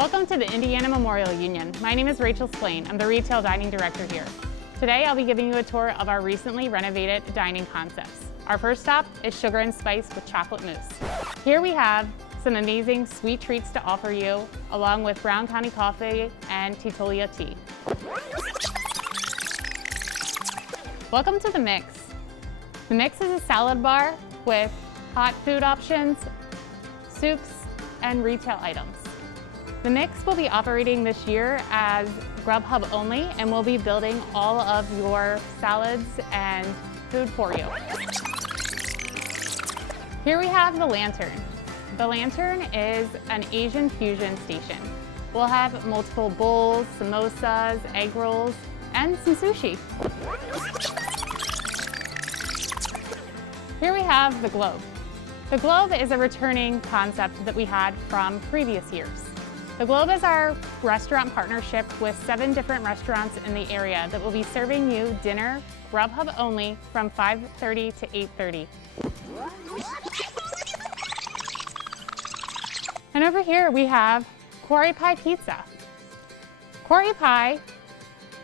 Welcome to the Indiana Memorial Union. My name is Rachael Splain. I'm the Retail Dining Director here. Today I'll be giving you a tour of our recently renovated dining concepts. Our first stop is Sugar and Spice with Chocolate Mousse. Here we have some amazing sweet treats to offer you, along with Brown County coffee and Titolia tea. Welcome to The Mix. The Mix is a salad bar with hot food options, soups, and retail items. The Mix will be operating this year as Grubhub only, and we'll be building all of your salads and food for you. Here we have the Lantern. The Lantern is an Asian fusion station. We'll have multiple bowls, samosas, egg rolls, and some sushi. Here we have the Globe. The Globe is a returning concept that we had from previous years. The Globe is our restaurant partnership with 7 different restaurants in the area that will be serving you dinner, Grubhub only, from 5:30 to 8:30. And over here we have Quarry Pie Pizza. Quarry Pie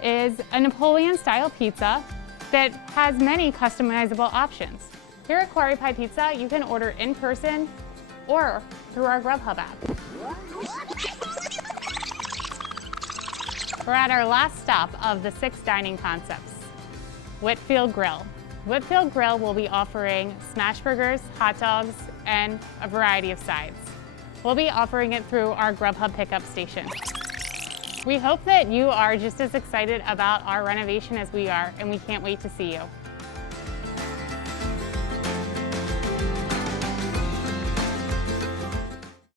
is a Napoleon-style pizza that has many customizable options. Here at Quarry Pie Pizza, you can order in person or through our Grubhub app. We're at our last stop of the 6 dining concepts, Whitfield Grill. Whitfield Grill will be offering smash burgers, hot dogs, and a variety of sides. We'll be offering it through our Grubhub pickup station. We hope that you are just as excited about our renovation as we are, and we can't wait to see you.